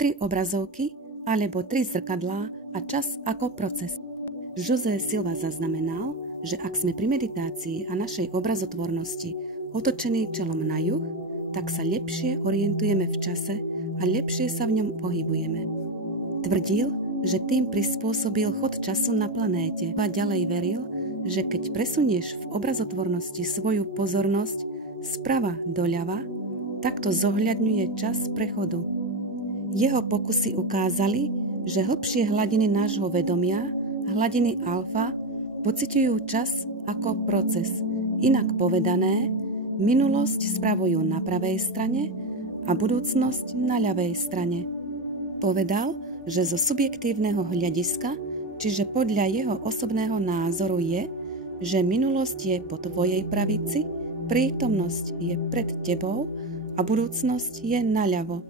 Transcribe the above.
3 obrazovky alebo 3 zrkadlá a čas ako proces. José Silva zaznamenal, že ak sme pri meditácii a našej obrazotvornosti otočení čelom na juh, tak sa lepšie orientujeme v čase a lepšie sa v ňom pohybujeme. Tvrdil, že tým prispôsobil chod času na planéte a ďalej veril, že keď presunieš v obrazotvornosti svoju pozornosť sprava doľava, tak to zohľadňuje čas prechodu. Jeho pokusy ukázali, že hlbšie hladiny nášho vedomia, hladiny alfa, pociťujú čas ako proces. Inak povedané, minulosť spravujú na pravej strane a budúcnosť na ľavej strane. Povedal, že zo subjektívneho hľadiska, čiže podľa jeho osobného názoru je, že minulosť je po tvojej pravici, prítomnosť je pred tebou a budúcnosť je naľavo.